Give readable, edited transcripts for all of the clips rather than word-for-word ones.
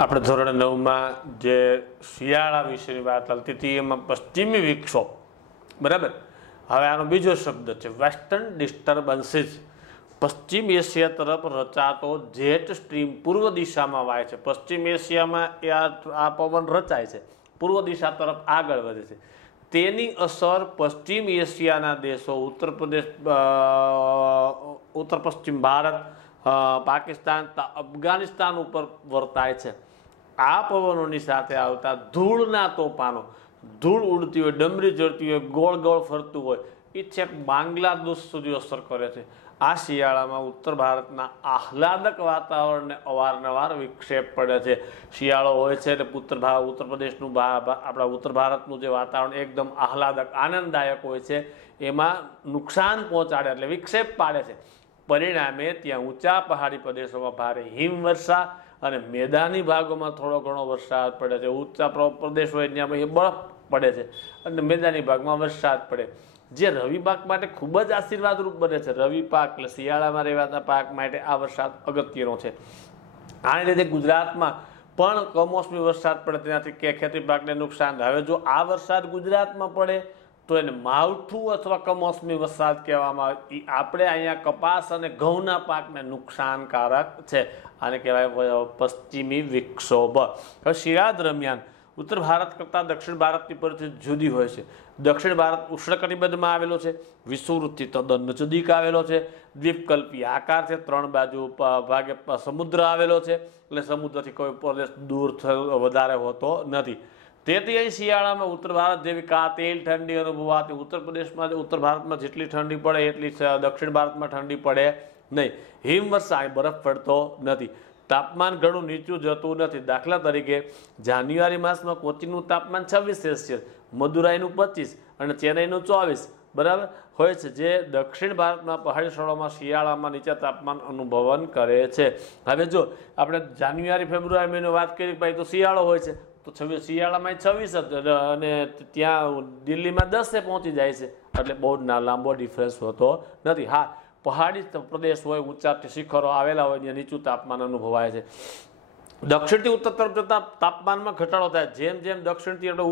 આપણે ધોરણ 9 માં જે શિયાળા વિશેની વાત ચાલતી હતી એમાં પશ્ચિમી વિક્ષોભ, બરાબર. હવે આનો બીજો શબ્દ છે વેસ્ટર્ન ડિસ્ટર્બન્સીસ. પશ્ચિમ એશિયા તરફ રચાતો જેટ સ્ટ્રીમ પૂર્વ દિશામાં વાય છે. પશ્ચિમ એશિયામાં આ પવન રચાય છે, પૂર્વ દિશા તરફ આગળ વધે છે. તેની અસર પશ્ચિમ એશિયાના દેશો ઉત્તર પશ્ચિમ ભારત, પાકિસ્તાન, અફઘાનિસ્તાન ઉપર વર્તાય છે. આ પવનોની સાથે આવતા ધૂળના તોફાનો, ધૂળ ઉડતી હોય, ડમરી જડતી હોય, ગોળ ગોળ ફરતું હોય, એ છેક બાંગ્લાદેશ સુધી અસર કરે છે. આ શિયાળામાં ઉત્તર ભારતના આહલાદક વાતાવરણને અવારનવાર વિક્ષેપ પડે છે. શિયાળો હોય છે એટલે ઉત્તર પ્રદેશનું આપણા ઉત્તર ભારતનું જે વાતાવરણ એકદમ આહલાદક આનંદદાયક હોય છે, એમાં નુકસાન પહોંચાડે એટલે વિક્ષેપ પાડે છે. પરિણામે ત્યાં ઊંચા પહાડી પ્રદેશોમાં ભારે હિમવર્ષા અને મેદાની ભાગોમાં થોડો ઘણો વરસાદ પડે છે. ઊંચા પ્રદેશ હોય ત્યાં બરફ પડે છે અને મેદાની ભાગમાં વરસાદ પડે, જે રવિ પાક માટે ખૂબ જ આશીર્વાદરૂપ બને છે. રવિ પાક એટલે શિયાળામાં રહેવાતા પાક માટે આ વરસાદ અગત્યનો છે. આને લીધે ગુજરાતમાં પણ કમોસમી વરસાદ પડે તેનાથી કે ખેતી પાકને નુકસાન થાય. હવે જો આ વરસાદ ગુજરાતમાં પડે તો એને માવઠું અથવા કમોસમી વરસાદ કહેવામાં આવે. આપણે અહીંયા કપાસ અને ઘઉંના પાકને નુકસાનકારક છે. આને કહેવાય પશ્ચિમી વિક્ષોભ. હવે શિયાળા દરમિયાન ઉત્તર ભારત કરતાં દક્ષિણ ભારતની પરિસ્થિતિ જુદી હોય છે. દક્ષિણ ભારત ઉષ્ણકટિબંધમાં આવેલો છે, વિષુવવૃત્તથી તદ્દન નજીક આવેલો છે, દ્વીપકલ્પી આકાર છે, 3 બાજુ ભાગે સમુદ્ર આવેલો છે, એટલે સમુદ્રથી કોઈ પ્રદેશ દૂર વધારે હોતો નથી. તેથી અહીં શિયાળામાં ઉત્તર ભારત જેવી કાતિલ ઠંડી અનુભવાતી. ઉત્તર ભારતમાં જેટલી ઠંડી પડે એટલી દક્ષિણ ભારતમાં ઠંડી પડે નહીં. હિમવર્ષા અહીં બરફ પડતો નથી. તાપમાન ઘણું નીચું જતું નથી. દાખલા તરીકે જાન્યુઆરી માસમાં કોચીનું તાપમાન 26 સેલ્સિયસ, મદુરાઈનું 25 અને ચેન્નઈનું 24 બરાબર હોય છે, જે દક્ષિણ ભારતના પહાડી સ્થળોમાં શિયાળામાં નીચા તાપમાન અનુભવન કરે છે. હવે જો આપણે જાન્યુઆરી ફેબ્રુઆરી મહિનો વાત કરી ભાઈ તો શિયાળો હોય છે, તો શિયાળામાં 26 અને ત્યાં દિલ્હીમાં 10 પહોંચી જાય છે, એટલે બહુ લાંબો ડિફરન્સ હોતો નથી. હા, પહાડી પ્રદેશ હોય, ઊંચા શિખરો આવેલા હોય ત્યાં નીચું તાપમાન અનુભવાય છે. દક્ષિણથી ઉત્તર તરફ જતાં તાપમાનમાં ઘટાડો થાય. જેમ જેમ દક્ષિણથી આપણે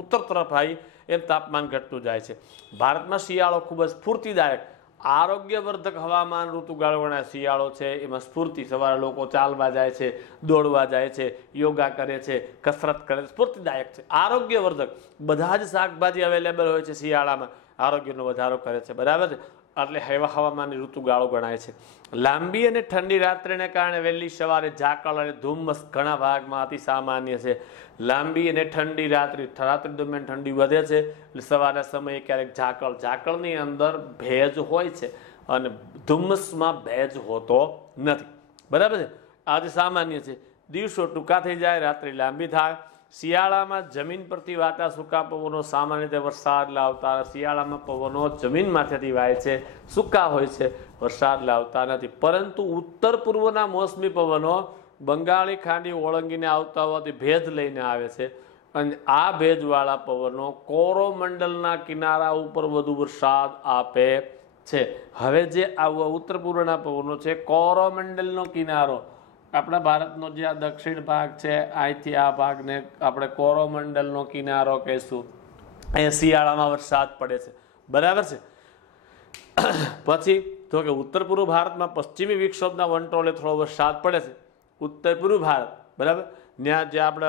ઉત્તર તરફ આવી એમ તાપમાન ઘટતું જાય છે. ભારતમાં શિયાળો ખૂબ જ સ્ફૂર્તિદાયક, આરોગ્યવર્ધક હવામાન ઋતુગાળો ગણાય. શિયાળો છે એમાં સ્ફૂર્તિ, સવારે લોકો ચાલવા જાય છે, દોડવા જાય છે, યોગા કરે છે, કસરત કરે છે, સ્ફૂર્તિદાયક છે, આરોગ્યવર્ધક. બધા જ શાકભાજી અવેલેબલ હોય છે શિયાળામાં, આરોગ્યનો વધારો કરે છે, બરાબર છે. એટલે હવામાનની ઋતુગાળો ગણાય છે. લાંબી અને ઠંડી રાત્રિને કારણે વહેલી સવારે ઝાકળ અને ધુમ્મસ ઘણા ભાગમાં અતિ સામાન્ય છે. લાંબી અને ઠંડી રાત્રિ દરમિયાન ઠંડી વધે છે, એટલે સવારના સમયે ક્યારેક ઝાકળની અંદર ભેજ હોય છે અને ધુમ્મસમાં ભેજ હોતો નથી, બરાબર છે. આજે સામાન્ય છે. દિવસો ટૂંકા થઈ જાય, રાત્રિ લાંબી થાય. શિયાળામાં જમીન પરથી વાતા સૂકા પવનો સામાન્ય રીતે વરસાદ લાવતા. શિયાળામાં પવનો જમીનમાંથી વાય છે, સૂકા હોય છે, વરસાદ લાવતા નથી. પરંતુ ઉત્તર પૂર્વના મોસમી પવનો બંગાળી ખાંડી ઓળંગીને આવતા હોવાથી ભેજ લઈને આવે છે, અને આ ભેજવાળા પવનો કોરોમંડલના કિનારા ઉપર વધુ વરસાદ આપે છે. હવે જે ઉત્તર પૂર્વના પવનો છે, કોરોમંડલનો કિનારો, આપણા ભારતનો જે આ દક્ષિણ ભાગ છે, અહીંથી આ ભાગને આપણે કોરોમંડલનો કિનારો કહીશું. અહીંયા શિયાળામાં વરસાદ પડે છે, બરાબર છે. પછી તો કે ઉત્તર પૂર્વ ભારતમાં પશ્ચિમી વિક્ષોભના વંટોળે થોડો વરસાદ પડે છે. ઉત્તર પૂર્વ ભારત, બરાબર, ત્યાં જે આપણે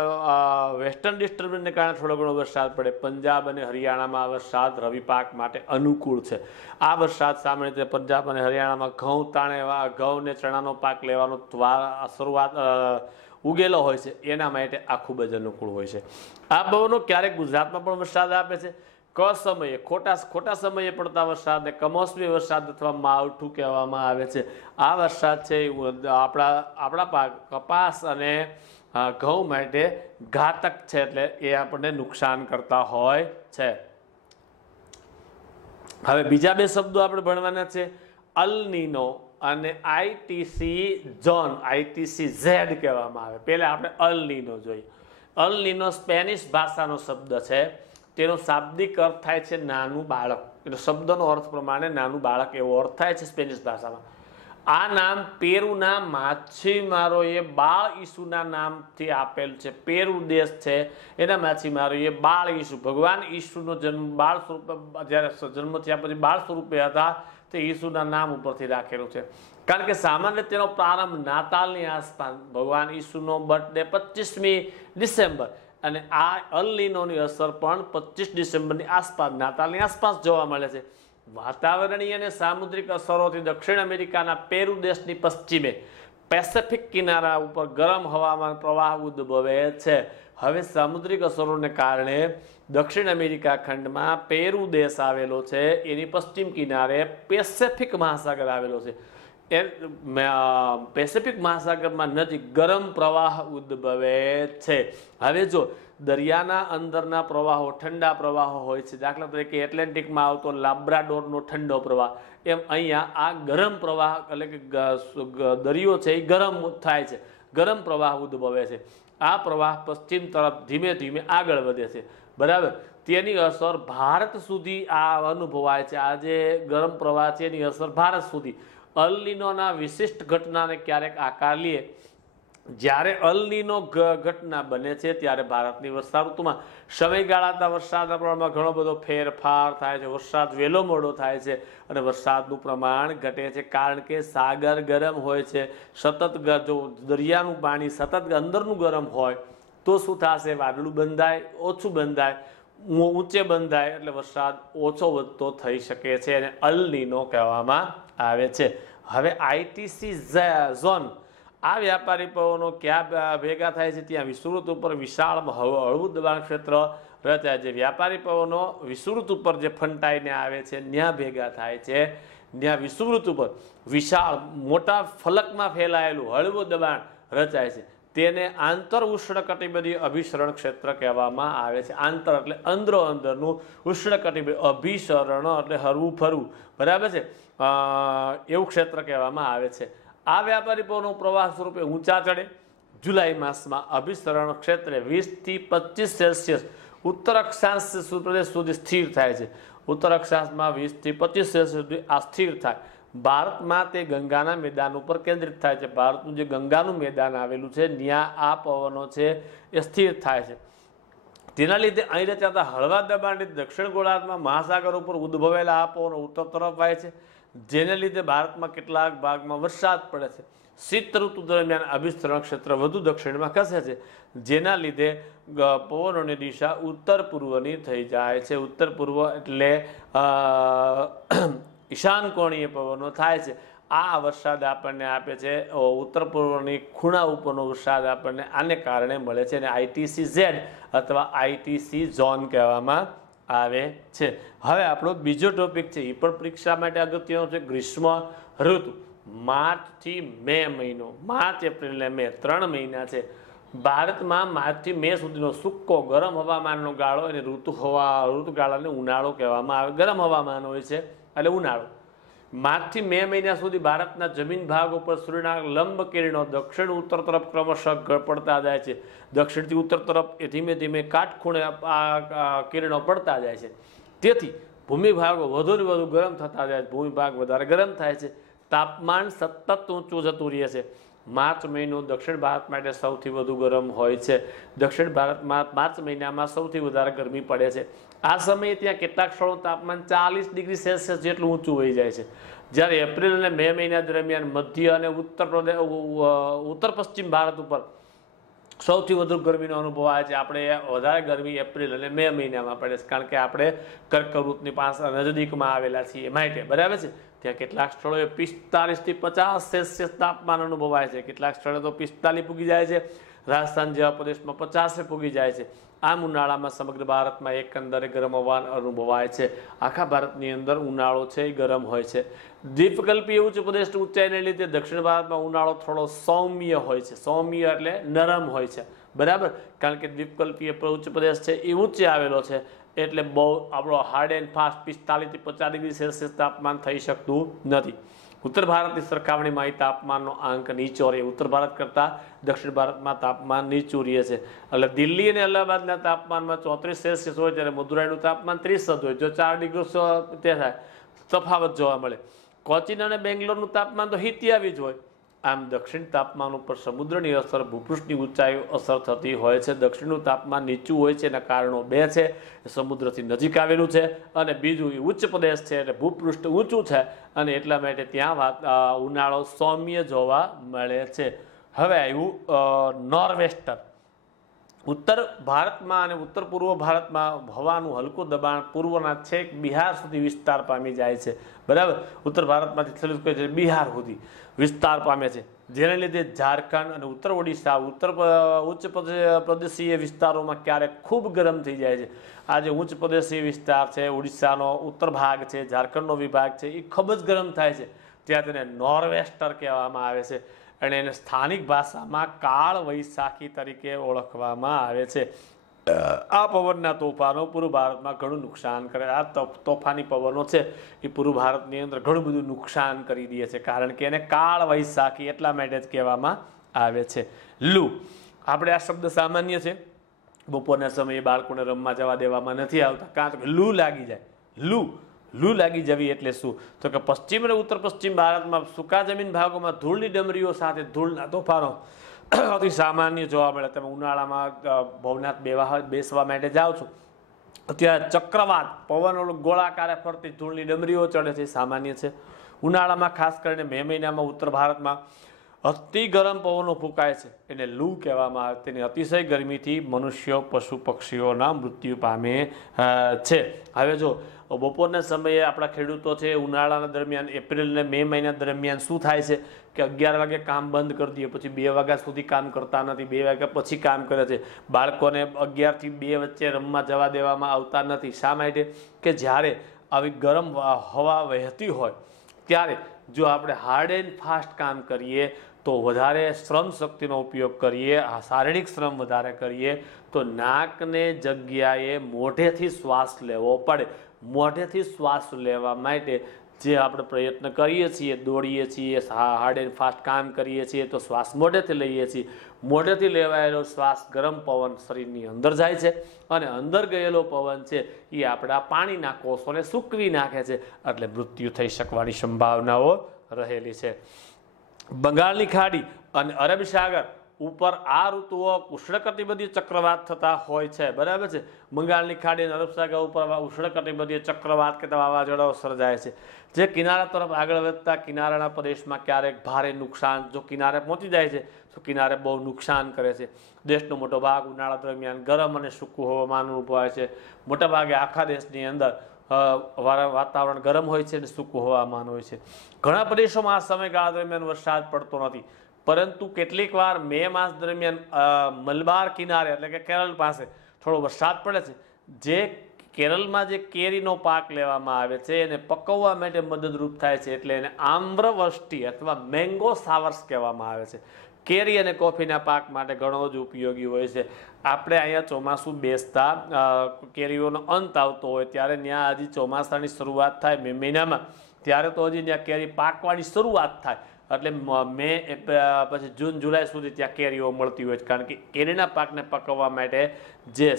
વેસ્ટર્ન ડિસ્ટર્બન્સને કારણે થોડો ઘણો વરસાદ પડે. પંજાબ અને હરિયાણામાં આ વરસાદ રવિ પાક માટે અનુકૂળ છે. આ વરસાદ સામાન્ય રીતે પંજાબ અને હરિયાણામાં ઘઉં ને ચણાનો પાક લેવાનો શરૂઆત ઉગેલો હોય છે, એના માટે આ ખૂબ જ અનુકૂળ હોય છે. આ પવનો ક્યારેક ગુજરાતમાં પણ વરસાદ આપે છે. સમયે ખોટા સમયે પડતા વરસાદને કમોસમી વરસાદ અથવા માવઠું કહેવામાં આવે છે. આ વરસાદ છે આપણા પાક કપાસ અને ઘઉં માટે ઘાતક છે, એટલે એ આપણને નુકસાન કરતા હોય છે. હવે બીજા 2 શબ્દો આપણે ભણવાના છે, અલ નીનો અને આઈટીસી ઝોન. આઈટીસી ઝેડ કહેવામાં આવે. પહેલા આપણે અલ નીનો જોઈએ. અલ નીનો સ્પેનિશ ભાષાનો શબ્દ છે. તેનો શાબ્દિક અર્થ થાય છે નાનું બાળક. એટલે શબ્દનો અર્થ પ્રમાણે નાનું બાળક એવો અર્થ થાય છે સ્પેનિશ ભાષામાં. આ નામ પેરુના માછીમારોએ બાળ ઈસુના નામથી આપેલ છે. પેરુ દેશ છે એના માછીમારોએ બાળ ઈસુ, ભગવાન ઈસુનો જન્મ બાળ સ્વરૂપે, જ્યારે જન્મ થયા પછી બાળ સ્વરૂપે હતા તે ઈસુના નામ ઉપરથી રાખેલું છે. કારણ કે સામાન્ય તેનો પ્રારંભ નાતાલની આસપાસ, ભગવાન ઈસુનો બર્થડે 25મી ડિસેમ્બર, અને આ અલ નીનોની અસર પણ 25 ડિસેમ્બરની આસપાસ, નાતાલની આસપાસ જોવા મળે છે. વાતાવરણીય અને સામુદ્રિક અસરોથી દક્ષિણ અમેરિકાના પેરુ દેશની પશ્ચિમે પેસિફિક કિનારા ઉપર ગરમ હવામાન પ્રવાહ ઉદ્ભવે છે. હવે સામુદ્રિક અસરોને કારણે દક્ષિણ અમેરિકા ખંડમાં પેરુ દેશ આવેલો છે, એની પશ્ચિમ કિનારે પેસિફિક મહાસાગર આવેલો છે. પેસિફિક મહાસાગરમાં નજીક ગરમ પ્રવાહ ઉદ્ભવે છે. હવે જો દરિયાના અંદરના પ્રવાહો ઠંડા પ્રવાહો હોય છે, દાખલા તરીકે એટલાન્ટિકમાં આવતો લાબ્રાડોરનો ઠંડો પ્રવાહ, એમ અહીંયા આ ગરમ પ્રવાહ એટલે કે દરિયો છે એ ગરમ થાય છે, ગરમ પ્રવાહ ઉદ્ભવે છે. આ પ્રવાહ પશ્ચિમ તરફ ધીમે ધીમે આગળ વધે છે, બરાબર. તેની અસર ભારત સુધી આ અનુભવાય છે. આ જે ગરમ પ્રવાહ છે એની અસર ભારત સુધી. અલ નીનોના વિશિષ્ટ ઘટનાને ક્યારેક આકાર લે. જ્યારે અલ નીનો ઘટના બને છે ત્યારે ભારતની વર્ષા ઋતુમાં સમયગાળાના વરસાદના પ્રમાણમાં ઘણો બધો ફેરફાર થાય છે. વરસાદ વહેલો મોડો થાય છે અને વરસાદનું પ્રમાણ ઘટે છે, કારણ કે સાગર ગરમ હોય છે. સતત જો દરિયાનું પાણી સતત અંદરનું ગરમ હોય તો શું થશે? વાદળું બંધાય, ઓછું બંધાય, ઊંચે બંધાય, એટલે વરસાદ ઓછો વધતો થઈ શકે છે, અને અલ નીનો કહેવામાં આવે છે. હવે આઈટીસી ઝોન, આ વ્યાપારી પવનો ક્યાં ભેગા થાય છે? ત્યાં વિષુવવૃત્ત ઉપર વિશાળ હળવું દબાણ ક્ષેત્ર રચાય છે. વ્યાપારી પવનો વિષુવવૃત્ત ઉપર જે ફંટાઈને આવે છે ત્યાં ભેગા થાય છે. ત્યાં વિષુવવૃત્ત ઉપર વિશાળ મોટા ફલકમાં ફેલાયેલું હળવું દબાણ રચાય છે. તેને આંતર ઉષ્ણકટિબંધીય અભિસરણ ક્ષેત્ર કહેવામાં આવે છે. આંતર એટલે અંદરો અંદરનું, ઉષ્ણકટિબંધીય અભિસરણ એટલે હરવું ફરવું, બરાબર છે, એવું ક્ષેત્ર કહેવામાં આવે છે. આ વ્યાપારી પવનો પ્રવાહ સ્વરૂપે ઊંચા ચડે. જુલાઈ માસમાં અભિસરણ ક્ષેત્રે 20 થી 25 સેલ્સિયસ ઉત્તર અક્ષાંશ પ્રદેશ સુધી સ્થિર થાય છે. ઉત્તર અક્ષાંશમાં 20 થી 25 સેલ્સિયસ સુધી આ સ્થિર થાય. ભારતમાં તે ગંગાના મેદાન ઉપર કેન્દ્રિત થાય છે. ભારતનું જે ગંગાનું મેદાન આવેલું છે ત્યાં આ પવનો છે એ સ્થિર થાય છે. તેના લીધે અહીં રચાતા હળવા દબાણથી દક્ષિણ ગોળાર્ધમાં મહાસાગર ઉપર ઉદ્ભવેલા આ પવનો ઉત્તર તરફ વાય છે, જેને લીધે ભારતમાં કેટલાક ભાગમાં વરસાદ પડે છે. શીત ઋતુ દરમિયાન અભિસરણ ક્ષેત્ર વધુ દક્ષિણમાં ખસે છે, જેના લીધે પવનોની દિશા ઉત્તર પૂર્વની થઈ જાય છે. ઉત્તર પૂર્વ એટલે ઈશાન કોણીય પવનો થાય છે. આ વરસાદ આપણને આપે છે, ઉત્તર પૂર્વની ખૂણા ઉપરનો વરસાદ આપણને આને કારણે મળે છે, અને આઈટીસી ઝેડ અથવા આઈટીસી ઝોન કહેવામાં આવે છે. હવે આપણો બીજો ટોપિક છે, એ પણ પરીક્ષા માટે અગત્યનો છે, ગ્રીષ્મ ઋતુ. માર્ચ થી મે મહિનો, માર્ચ એપ્રિલ ને મે 3 મહિના છે. ભારતમાં માર્ચથી મે સુધીનો સૂકો ગરમ હવામાનનો ગાળો અને ઋતુગાળાને ઉનાળો કહેવામાં આવે. ગરમ હવામાન હોય છે એટલે ઉનાળો. માર્ચથી મે મહિના સુધી ભારતના જમીન ભાગ ઉપર સૂર્યના લંબ કિરણો દક્ષિણ ઉત્તર તરફ ક્રમશઃ પડતા જાય છે. દક્ષિણથી ઉત્તર તરફ એ ધીમે ધીમે કાટખૂણે આ કિરણો પડતા જાય છે. તેથી ભૂમિભાગો વધુ ને વધુ ગરમ થતા જાય છે. ભૂમિભાગ વધારે ગરમ થાય છે. તાપમાન સતત ઊંચું જતું રહે છે. માર્ચ મહિનો દક્ષિણ ભારત માટે સૌથી વધુ ગરમ હોય છે. દક્ષિણ ભારતમાં માર્ચ મહિનામાં સૌથી વધારે ગરમી પડે છે. આ સમયે ત્યાં કેટલાક સ્થળો તાપમાન 40 ડિગ્રી સેલ્સિયસ જેટલું ઊંચું હોઈ જાય છે. જ્યારે એપ્રિલ અને મે મહિના દરમિયાન મધ્ય અને ઉત્તર પશ્ચિમ ભારત ઉપર સૌથી વધુ ગરમીનો અનુભવ આવે છે. આપણે વધારે ગરમી એપ્રિલ અને મે મહિનામાં પડે છે, કારણ કે આપણે કર્કવૃતની પાસે નજદીકમાં આવેલા છીએ માટે, બરાબર છે. ત્યાં કેટલાક સ્થળોએ 45 થી 50 સેલ્સિયસ તાપમાન અનુભવાય છે. કેટલાક સ્થળે તો 45 પૂગી જાય છે. રાજસ્થાન જેવા પ્રદેશમાં 50 પૂગી જાય છે. આમ ઉનાળામાં સમગ્ર ભારતમાં એકંદરે ગરમ હવા અનુભવાય છે. આખા ભારતની અંદર ઉનાળો છે એ ગરમ હોય છે. દ્વીપકલ્પીય ઉચ્ચ પ્રદેશની ઊંચાઈને લીધે દક્ષિણ ભારતમાં ઉનાળો થોડો સૌમ્ય હોય છે. સૌમ્ય એટલે નરમ હોય છે, બરાબર, કારણ કે દ્વીપકલ્પીય ઉચ્ચ પ્રદેશ છે એ ઊંચે આવેલો છે, એટલે બહુ આપણો હાર્ડ એન્ડ ફાસ્ટ 45 થી 50 ડિગ્રી સેલ્સિયસ તાપમાન થઈ શકતું નથી. ઉત્તર ભારતની સરખામણીમાં અહીં તાપમાનનો આંક નીચો રહે. ઉત્તર ભારત કરતાં દક્ષિણ ભારતમાં તાપમાન નીચું રહે છે. એટલે દિલ્હી અને અલ્હાબાદના તાપમાનમાં 34 સેલ્સિયસ હોય, ત્યારે મદુરાઈનું તાપમાન 30 હોય. જો 4 ડિગ્રી તે થાય તફાવત જોવા મળે. કોચીન અને બેંગ્લોરનું તાપમાન તો હિતિયાવી જ હોય. આમ દક્ષિણ તાપમાન ઉપર સમુદ્રની અસર, ભૂપૃષ્ઠની ઊંચાઈ અસર થતી હોય છે. દક્ષિણનું તાપમાન નીચું હોય છે એના કારણો બે છે. સમુદ્રથી નજીક આવેલું છે અને બીજું એ ઉચ્ચ પ્રદેશ છે એટલે ભૂપૃષ્ઠ ઊંચું છે અને એટલા માટે ત્યાં ઉનાળો સૌમ્ય જોવા મળે છે. હવે આવ્યું નોર્વેસ્ટર. ઉત્તર ભારતમાં અને ઉત્તર પૂર્વ ભારતમાં હવાનું હલકું દબાણ પૂર્વના છેક બિહાર સુધી વિસ્તાર પામી જાય છે. બરાબર, ઉત્તર ભારતમાંથી છેલ્લું કહે છે બિહાર સુધી વિસ્તાર પામે છે, જેને લીધે ઝારખંડ અને ઉત્તર ઓડિશા, ઉચ્ચ પ્રદેશીય વિસ્તારોમાં ક્યારેક ખૂબ ગરમ થઈ જાય છે. આ જે ઉચ્ચ પ્રદેશીય વિસ્તાર છે, ઓડિશાનો ઉત્તર ભાગ છે, ઝારખંડનો વિભાગ છે, એ ખૂબ જ ગરમ થાય છે. ત્યાં તેને નોર્વેસ્ટર કહેવામાં આવે છે અને એને સ્થાનિક ભાષામાં કાળ વૈશાખી તરીકે ઓળખવામાં આવે છે. આ પવનના તોફાનો પૂર્વ ભારતમાં ઘણું નુકસાન કરે. આ તોફાની પવનો છે એ પૂર્વ ભારતની અંદર ઘણું બધું નુકસાન કરી દે છે, કારણ કે એને કાળ વૈશાખી એટલા માટે જ કહેવામાં આવે છે. લૂ, આપણે આ શબ્દ સામાન્ય છે, બપોરના સમયે બાળકોને રમવા જવા દેવામાં નથી આવતા, કારણ કે લૂ લાગી જાય. લૂ લાગી જવી એટલે શું? તો કે પશ્ચિમ અને ઉત્તર પશ્ચિમ ભારતમાં સૂકા જમીન ભાગોમાં ધૂળની ડમરીઓ સાથે ધૂળના તોફાનો અતિ સામાન્ય જોવા મળે. તમે ઉનાળામાં ભવનાથ બેસવા માટે જાઓ છો, ત્યાં ચક્રવાત પવનો ગોળાકારે ફરતી ધૂળની ડમરીઓ ચડે છે, સામાન્ય છે. ઉનાળામાં ખાસ કરીને મે મહિનામાં ઉત્તર ભારતમાં અતિ ગરમ પવનો ફૂંકાય છે, એને લૂ કહેવામાં આવે. તેની અતિશય ગરમીથી મનુષ્યો, પશુ પક્ષીઓના મૃત્યુ પામે છે. હવે જો બપોરના સમયે આપણા ખેડૂતો છે ઉનાળાના દરમિયાન એપ્રિલ અને મે મહિના દરમિયાન શું થાય છે કે 11 વાગે કામ બંધ કરી દે, પછી 2 વાગ્યા સુધી કામ કરતા નથી, 2 વાગ્યા પછી કામ કરે છે. બાળકોને 11 થી 2 વચ્ચે રમવા જવા દેવામાં આવતા નથી. શા માટે? કે જ્યારે આવી ગરમ હવા વહેતી હોય ત્યારે જો આપણે હાર્ડ એન્ડ ફાસ્ટ કામ કરીએ તો વધારે શ્રમ શક્તિનો ઉપયોગ કરીએ, શારીરિક શ્રમ વધારે કરીએ તો નાકને જગ્યાએ મોઢેથી શ્વાસ લેવો પડે. મોઢેથી શ્વાસ લેવા માટે જે આપણે પ્રયત્ન કરીએ છીએ, દોડીએ છીએ, હાર્ડ એન્ડ ફાસ્ટ કામ કરીએ છીએ તો શ્વાસ મોઢેથી લઈએ છીએ. મોઢેથી લેવાયેલો શ્વાસ ગરમ પવન શરીરની અંદર જાય છે અને અંદર ગયેલો પવન છે એ આપણા પાણીના કોષોને સૂકવી નાખે છે, એટલે મૃત્યુ થઈ શકવાની સંભાવનાઓ રહેલી છે. બંગાળની ખાડી અને અરબ સાગર ઉપર આ ઋતુઓ ઉષ્ણકટિબંધીય ચક્રવાત થતા હોય છે. બરાબર છે. બંગાળની ખાડી અને અરબ સાગર ઉપર ઉષ્ણકટિબંધીય ચક્રવાત કે વાવાઝોડાઓ સર્જાય છે, જે કિનારા તરફ આગળ વધતા કિનારાના પ્રદેશમાં ક્યારેક ભારે નુકસાન, જો કિનારે પહોંચી જાય છે તો કિનારે બહુ નુકસાન કરે છે. દેશનો મોટો ભાગ ઉનાળા દરમિયાન ગરમ અને સૂકું હવામાન અનુભવાય છે. મોટાભાગે આખા દેશની અંદર વાતાવરણ ગરમ હોય છે અને સૂકું હવામાન હોય છે. ઘણા પ્રદેશોમાં આ સમયગાળા દરમિયાન વરસાદ પડતો નથી, પરંતુ કેટલીક વાર મે માસ દરમિયાન મલબાર કિનારે એટલે કે કેરળ પાસે થોડો વરસાદ પડે છે, જે કેરળમાં જે કેરીનો પાક લેવામાં આવે છે એને પકવવા માટે મદદરૂપ થાય છે, એટલે એને આમ્રવૃષ્ટિ અથવા મેંગો સાવર્સ કહેવામાં આવે છે. કેરી અને કોફીના પાક માટે ઘણો જ ઉપયોગી હોય છે. આપણે અહીંયા ચોમાસું બેસતા કેરીઓનો અંત આવતો હોય ત્યારે ત્યાં હજી ચોમાસાની શરૂઆત થાય મે મહિનામાં, ત્યારે તો હજી ત્યાં કેરી પાકવાની શરૂઆત થાય, એટલે મે પછી જૂન જુલાઈ સુધી ત્યાં કેરીઓ મળતી હોય છે, કારણ કે કેરીના પાકને પકવવા માટે જે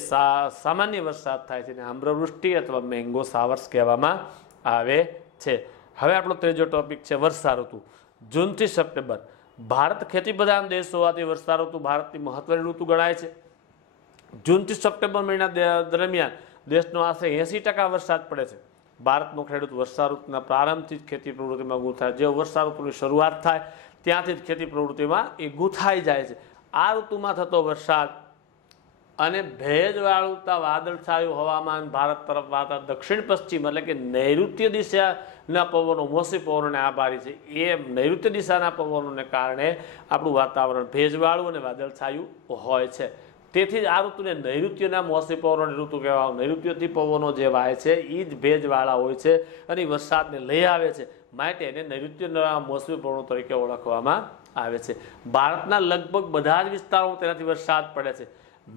સામાન્ય વરસાદ થાય છે એને આમ્રવૃષ્ટિ અથવા મેંગો સાવર્સ કહેવામાં આવે છે. હવે આપણો ત્રીજો ટોપિક છે વર્ષા ઋતુ. જૂનથી સપ્ટેમ્બર. ભારત ખેતી પ્રધાન દેશ હોવાથી વર્ષા ઋતુ ભારતની મહત્વની ઋતુ ગણાય છે. જૂનથી સપ્ટેમ્બર મહિના દરમિયાન દેશનો આશરે 80% વરસાદ પડે છે. ભારતનો ખેડૂત વર્ષા ઋતુના પ્રારંભથી જ ખેતી પ્રવૃત્તિમાં ગૂંથાય. જે વર્ષા ઋતુની શરૂઆત થાય ત્યાંથી જ ખેતી પ્રવૃત્તિમાં એ ગૂંથાઈ જાય છે. આ ઋતુમાં થતો વરસાદ અને ભેજવાળું વાદળછાયું હવામાન ભારત તરફ વાતા દક્ષિણ પશ્ચિમ એટલે કે નૈઋત્ય દિશાના પવનો, મોસમી પવનોને આભારી છે. એ નૈઋત્ય દિશાના પવનોને કારણે આપણું વાતાવરણ ભેજવાળું અને વાદળછાયું હોય છે. તેથી જ આ ઋતુને નૈઋત્યના મોસમી પવનોની ઋતુ કહેવાય. નૈઋત્યથી પવનો જે વાય છે એ જ ભેજવાળા હોય છે અને વરસાદને લઈ આવે છે, માટે એને નૈઋત્યના મોસમી પવનો તરીકે ઓળખવામાં આવે છે. ભારતના લગભગ બધા જ વિસ્તારોમાં તેનાથી વરસાદ પડે છે.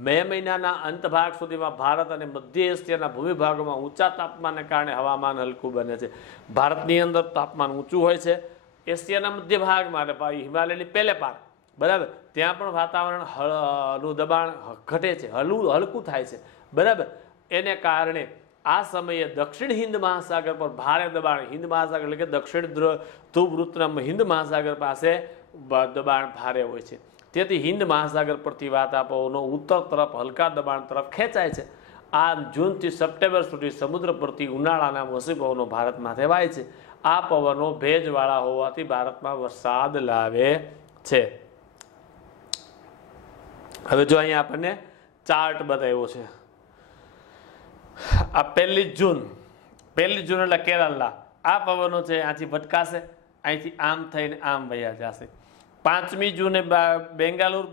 મે મહિનાના અંત ભાગ સુધીમાં ભારત અને મધ્ય એશિયાના ભૂમિભાગોમાં ઊંચા તાપમાનને કારણે હવામાન હલકું બને છે. ભારતની અંદર તાપમાન ઊંચું હોય છે. એશિયાના મધ્ય ભાગમાં એટલે હિમાલયની પહેલે પાર, બરાબર, ત્યાં પણ વાતાવરણનું દબાણ ઘટે છે, હલકું થાય છે. બરાબર, એને કારણે આ સમયે દક્ષિણ હિન્દ મહાસાગર પર ભારે દબાણ, હિન્દ મહાસાગર એટલે કે દક્ષિણ ધ્રુવવૃત્તના હિન્દ મહાસાગર પાસે દબાણ ભારે હોય છે, તેથી હિન્દ મહાસાગર પરથી વાતા પવનો ઉત્તર તરફ હલકા દબાણ તરફ ખેંચાય છે. આ જૂનથી સપ્ટેમ્બર સુધી સમુદ્ર પરથી ઉનાળાના મોસમી પવનો ભારતમાં વાય છે. આ પવનો ભેજવાળા હોવાથી ભારતમાં વરસાદ લાવે છે. હવે જો અહીંયા આપણને ચાર્ટ બતાવ્યો છે. આ 1 જૂન એટલે કેરળના આ પવનો છે, અહીંથી ભટકાશે, અહીંથી આમ થઈને આમ વયા જશે. 5મી જૂને બેંગાલુર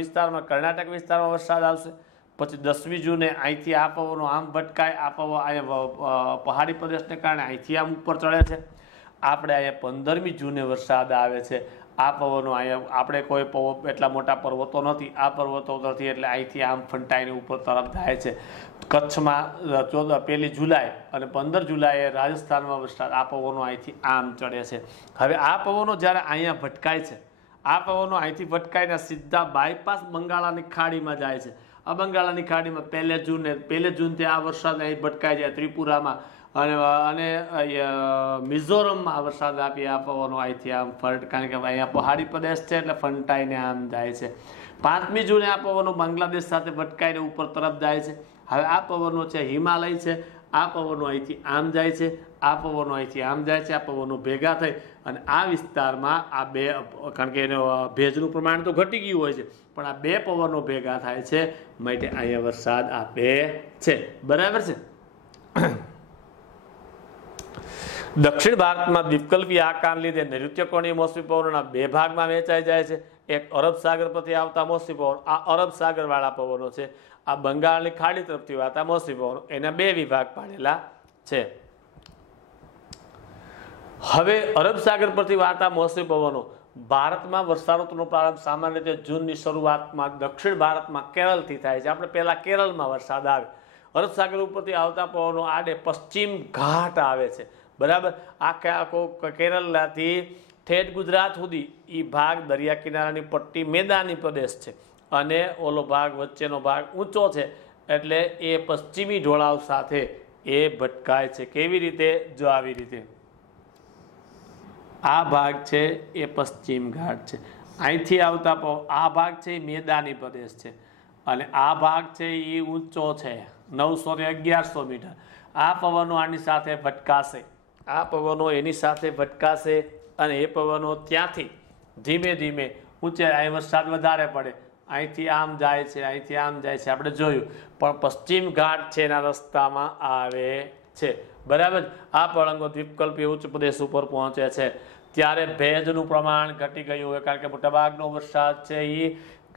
વિસ્તારમાં, કર્ણાટક વિસ્તારમાં વરસાદ આવશે. પછી 10મી જૂને અહીંથી આ પવનો આમ ભટકાય, આ પવન અહીંયા પહાડી પ્રદેશને કારણે અહીંથી આમ ઉપર ચડે છે. આપણે અહીંયા 15મી જૂને વરસાદ આવે છે. આ પવનો અહીંયા આપણે કોઈ એટલા મોટા પર્વતો નથી, આ પર્વતો નથી એટલે અહીંથી આમ ફંટાઈને ઉપર તરફ જાય છે. કચ્છમાં 1 જુલાઈ અને 15 જુલાઈએ રાજસ્થાનમાં વરસાદ, આ પવનો અહીંથી આમ ચડે છે. હવે આ પવનો જ્યારે અહીંયા ભટકાય છે, આ પવનો અહીંથી ભટકાઈને સીધા બાયપાસ બંગાળાની ખાડીમાં જાય છે. આ બંગાળાની ખાડીમાં 1 જૂનથી આ વરસાદ અહીં ભટકાઈ જાય ત્રિપુરામાં અને મિઝોરમમાં આ વરસાદ આપી. આ પવનો અહીંથી આમ કારણ કે અહીંયા પહાડી પ્રદેશ છે એટલે ફંટાઈને આમ જાય છે. 5મી જૂને આ પવનો બાંગ્લાદેશ સાથે ભટકાઈને ઉપર તરફ જાય છે. હવે આ પવનો છે હિમાલય છે, આ પવનો અહીંથી આમ જાય છે, આ પવનો અહીંથી આમ જાય છે. આ પવનો ભેગા થઈ અને આ વિસ્તારમાં આ બે, કારણ કે એનો ભેજનું પ્રમાણ તો ઘટી ગયું હોય છે, પણ આ બે પવનો ભેગા થાય છે માટે અહીંયા વરસાદ આપે છે. બરાબર છે. દક્ષિણ ભારતમાં દ્વીપકલ્પી આકારને લીધે નૈઋત્યકોણીય મોસમી પવનોના 2 ભાગમાં વહેંચાઈ જાય છે. એક અરબ સાગર પરથી આવતા મોસમી પવનો, આ અરબ સાગર વાળા પવનો છે. આ બંગાળની ખાડી તરફથી આવતા મોસમી પવનો, એના 2 વિભાગ પાડેલા છે. હવે અરબ સાગર પરથી વાતા મોસમી પવનો, ભારતમાં વર્ષા ઋતુનો પ્રારંભ સામાન્ય રીતે જૂનની શરૂઆતમાં દક્ષિણ ભારતમાં કેરળથી થાય છે. આપણે પહેલા કેરળમાં વરસાદ આવે. અરબ સાગર ઉપરથી આવતા પવનો આડે પશ્ચિમ ઘાટ આવે છે. બરાબર. આખો કેરળથી ઠેઠ ગુજરાત સુધી એ ભાગ દરિયા કિનારાની પટ્ટી મેદાની પ્રદેશ છે અને ઓલો ભાગ વચ્ચેનો ભાગ ઊંચો છે એટલે એ પશ્ચિમી ઢોળાવ સાથે એ ભટકાય છે. કેવી રીતે? જો આવી રીતે આ ભાગ છે એ પશ્ચિમ ઘાટ છે, અહીંથી આવતા આ ભાગ છે એ મેદાની પ્રદેશ છે અને આ ભાગ છે એ ઊંચો છે 900 થી 1100 મીટર. આ પવનો આની સાથે ભટકાશે, આ પવનો એની સાથે ભટકાશે અને એ પવનો ત્યાંથી ધીમે ધીમે ઊંચે, અહીં વરસાદ વધારે પડે, અહીંથી આમ જાય છે, અહીંથી આમ જાય છે, આપણે જોયું. પણ પશ્ચિમ ઘાટ છે એના રસ્તામાં આવે છે. બરાબર. આ પળંગો દ્વીપકલ્પી ઉચ્ચ પ્રદેશ ઉપર પહોંચે છે ત્યારે ભેજનું પ્રમાણ ઘટી ગયું હોય, કારણ કે મોટાભાગનો વરસાદ છે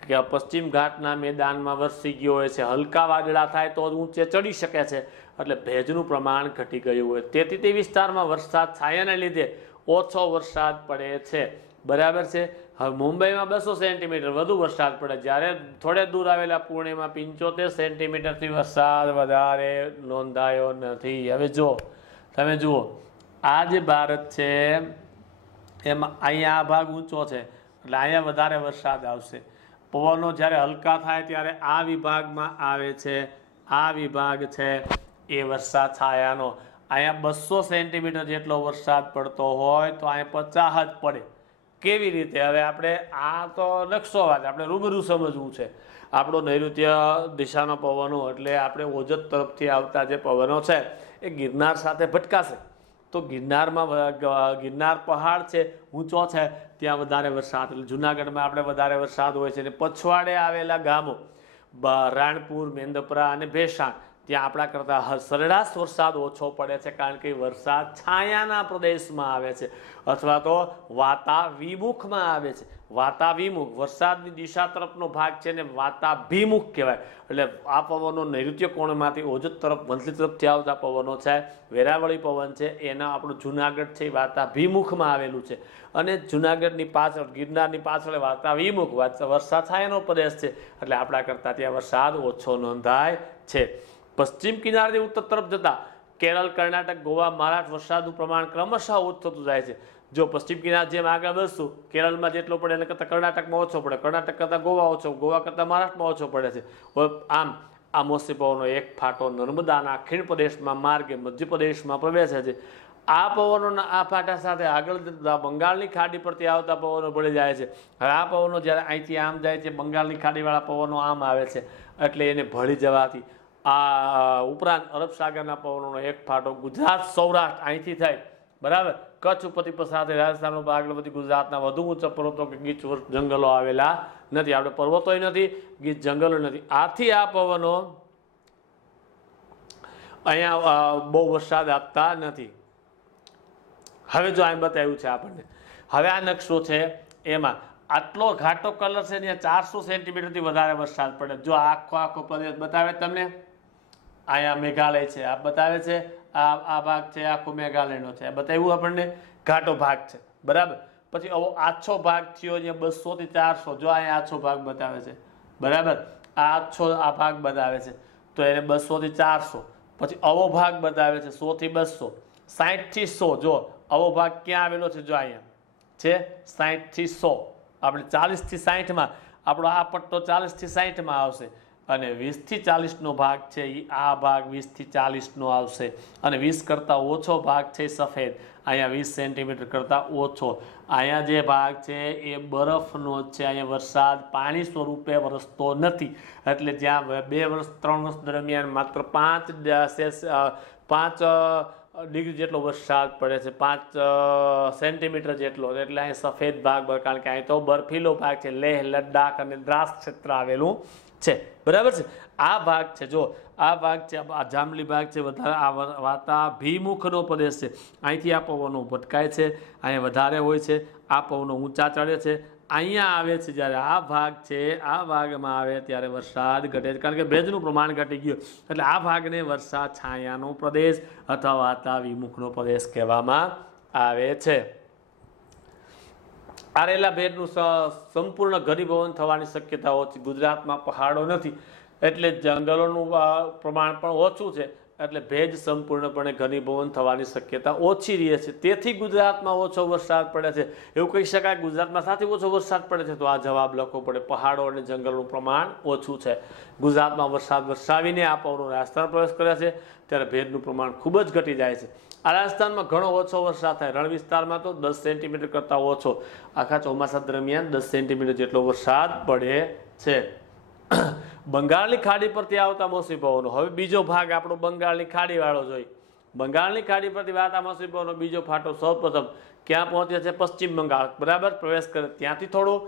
એ પશ્ચિમ ઘાટના મેદાનમાં વરસી ગયો હોય છે. હલકા વાદળા થાય તો ઊંચે ચડી શકે છે એટલે ભેજનું પ્રમાણ ઘટી ગયું હોય, તેથી તે વિસ્તારમાં વરસાદ છાયાને લીધે ઓછો વરસાદ પડે છે. બરાબર છે. હવે મુંબઈમાં 200 સેન્ટીમીટર વધુ વરસાદ પડે, જ્યારે થોડે દૂર આવેલા પુણેમાં 75 સેન્ટીમીટરથી વરસાદ વધારે નોંધાયો નથી. હવે જો તમે જુઓ, આ જે ભારત છે એમાં અહીંયા આ ભાગ ઊંચો છે એટલે અહીંયા વધારે વરસાદ આવશે. પવનો જ્યારે હલકા થાય ત્યારે આ વિભાગમાં આવે છે, આ વિભાગ છે એ વરસાદ છાયાનો. અહીંયા 200 સેન્ટીમીટર જેટલો વરસાદ પડતો હોય તો અહીંયા 50 જ પડે. કેવી રીતે? હવે આપણે આ તો નકશો વાત, આપણે રૂબરૂ સમજવું છે. આપણો નૈઋત્ય દિશાનો પવનો એટલે આપણે ઓજત તરફથી આવતા જે પવનો છે એ ગિરનાર સાથે ભટકાશે તો ગિરનાર પહાડ છે, ઊંચો છે, ત્યાં વધારે વરસાદ, એટલે જુનાગઢમાં આપણે વધારે વરસાદ હોય છે. અને પછવાડે આવેલા ગામો રાણપુર, મેંદપરા અને ભેસાણ, ત્યાં આપણા કરતાં સરેરાશ વરસાદ ઓછો પડે છે, કારણ કે વરસાદ છાયાના પ્રદેશમાં આવે છે અથવા તો વાતાવિમુખમાં આવે છે. વાતાવિમુખ વરસાદની દિશા તરફનો ભાગ છે ને વાતાભિમુખ કહેવાય. એટલે આ પવનો નૈઋત્ય કોણમાંથી ઓજત તરફ, વંથલી તરફથી આવતા પવનો છે, વેરાવળી પવન છે, એના આપણું જુનાગઢ છે એ વાતાભિમુખમાં આવેલું છે અને જુનાગઢની પાછળ, ગિરનારની પાછળ વાતાવિમુખ વરસાદ છાયાનો પ્રદેશ છે એટલે આપણા કરતાં ત્યાં વરસાદ ઓછો નોંધાય છે. પશ્ચિમ કિનારેથી ઉત્તર તરફ જતા કેરળ, કર્ણાટક, ગોવા, મહારાષ્ટ્ર વરસાદનું પ્રમાણ ક્રમશઃ ઓછું થતું જાય છે. જો પશ્ચિમ કિનારે જેમ આગળ વધશું, કેરળમાં જેટલો પડે એના કરતાં કર્ણાટકમાં ઓછો પડે, કર્ણાટક કરતાં ગોવા ઓછો, ગોવા કરતાં મહારાષ્ટ્રમાં ઓછો પડે છે. આમ આ મોસમી પવનનો એક ફાટો નર્મદાના ખીણ પ્રદેશમાં માર્ગે મધ્યપ્રદેશમાં પ્રવેશે છે. આ પવનોના આ ફાટા સાથે આગળ બંગાળની ખાડી પરથી આવતા પવનો ભળી જાય છે. હવે આ પવનો જ્યારે અહીંથી આમ જાય છે, બંગાળની ખાડીવાળા પવનો આમ આવે છે, એટલે એને ભળી જવાથી આ ઉપરાંત અરબ સાગરના પવનોનો એક ફાટો ગુજરાત સૌરાષ્ટ્ર અહીંથી થાય, બરાબર, કચ્છ ઉપરથી પસાર થઈ રાજસ્થાનનો આગળ વધી ગુજરાતના વધુ ઊંચા પર્વતો કે ગીચ જંગલો આવેલા નથી. આપણે પર્વતોય નથી, ગીચ જંગલો નથી. આથી આ પવનો અહીંયા બહુ વરસાદ આપતા નથી. હવે જો અહીં બતાવ્યું છે આપણને, હવે આ નકશો છે એમાં આટલો ઘાટો કલર છે, ત્યાં 400 સેન્ટીમીટરથી વધારે વરસાદ પડે. જો આખો પ્રદેશ બતાવે તમને, અહીંયા મેઘાલય છે, આ બતાવે છે, આ ભાગ છે આખો મેઘાલયનો છે, બતાવ્યું આપણને ઘાટો ભાગ છે, બરાબર. પછી આવો આછો ભાગ થયો અહીંયા 200 થી 400, જો અહીંયા આછો ભાગ બતાવે છે, બરાબર, આ ભાગ બતાવે છે, તો એને 200 થી 400. પછી આવો ભાગ બતાવે છે 100 થી 200, 60 થી 100. જો આવો ભાગ ક્યાં આવેલો છે, જો અહીંયા છે 60 થી 100. આપણે 40 થી 60માં આપણો આ પટ્ટો 40 થી 60માં આવશે, અને 20 થી 40નો ભાગ છે એ આ ભાગ 20 થી 40નો આવશે, અને 20 કરતાં ઓછો ભાગ છે સફેદ, અહીંયા 20 સેન્ટીમીટર કરતાં ઓછો. અહીંયા જે ભાગ છે એ બરફનો જ છે. અહીંયા વરસાદ પાણી સ્વરૂપે વરસતો નથી, એટલે જ્યાં 2 વર્ષ 3 વર્ષ દરમિયાન માત્ર 5 ડિગ્રી જેટલો વરસાદ પડે છે, 5 સેન્ટીમીટર જેટલો, એટલે અહીં સફેદ ભાગ, કારણ કે અહીં તો બર્ફીલો ભાગ છે, લેહ લદ્દાખ અને દ્રાસ ક્ષેત્ર આવેલું છે, બરાબર છે. આ ભાગ છે, જો આ ભાગ છે, આ જાંબલી ભાગ છે, વધારે આ વાતાભિમુખનો પ્રદેશ છે. અહીંથી આ પવનો ભટકાય છે, અહીંયા વધારે હોય છે, આ પવનો ઊંચા ચડે છે, અહીંયા આવે છે. જ્યારે આ ભાગ છે, આ ભાગમાં આવે ત્યારે વરસાદ ઘટે છે, કારણ કે ભેજનું પ્રમાણ ઘટી ગયું, એટલે આ ભાગને વરસાદ છાયાનો પ્રદેશ અથવા વાતાભિમુખનો પ્રદેશ કહેવામાં આવે છે. આરેલા ભેજનું સંપૂર્ણ ઘનીભવન થવાની શક્યતા ઓછી. ગુજરાતમાં પહાડો નથી, એટલે જંગલોનું પ્રમાણ પણ ઓછું છે, એટલે ભેજ સંપૂર્ણપણે ઘનીભવન થવાની શક્યતા ઓછી રહે છે. તેથી ગુજરાતમાં ઓછો વરસાદ પડે છે. એવું કહી શકાય ગુજરાતમાં સાથે ઓછો વરસાદ પડે છે, તો આ જવાબ લખવો પડે. પહાડો અને જંગલનું પ્રમાણ ઓછું છે. ગુજરાતમાં વરસાદ વરસાવીને આ પવનો રાજસ્થાન પ્રવેશ કરે છે, ત્યારે ભેજનું પ્રમાણ ખૂબ જ ઘટી જાય છે. આ રાજસ્થાનમાં ઘણો ઓછો વરસાદ થાય, રણ વિસ્તારમાં તો 10 સેન્ટીમીટર કરતાં ઓછો. આખા ચોમાસા દરમિયાન 10 સેન્ટીમીટર જેટલો વરસાદ પડે છે. બંગાળની ખાડી પરથી આવતા મોસમી પવનો. હવે બીજો ભાગ આપણો બંગાળની ખાડી વાળો જોઈએ. બંગાળની ખાડી પરથી આવતા મોસમી પવનો બીજો ફાટો સૌપ્રથમ ક્યાં પહોંચે છે? પશ્ચિમ બંગાળ, બરાબર, પ્રવેશ કરે, ત્યાંથી થોડું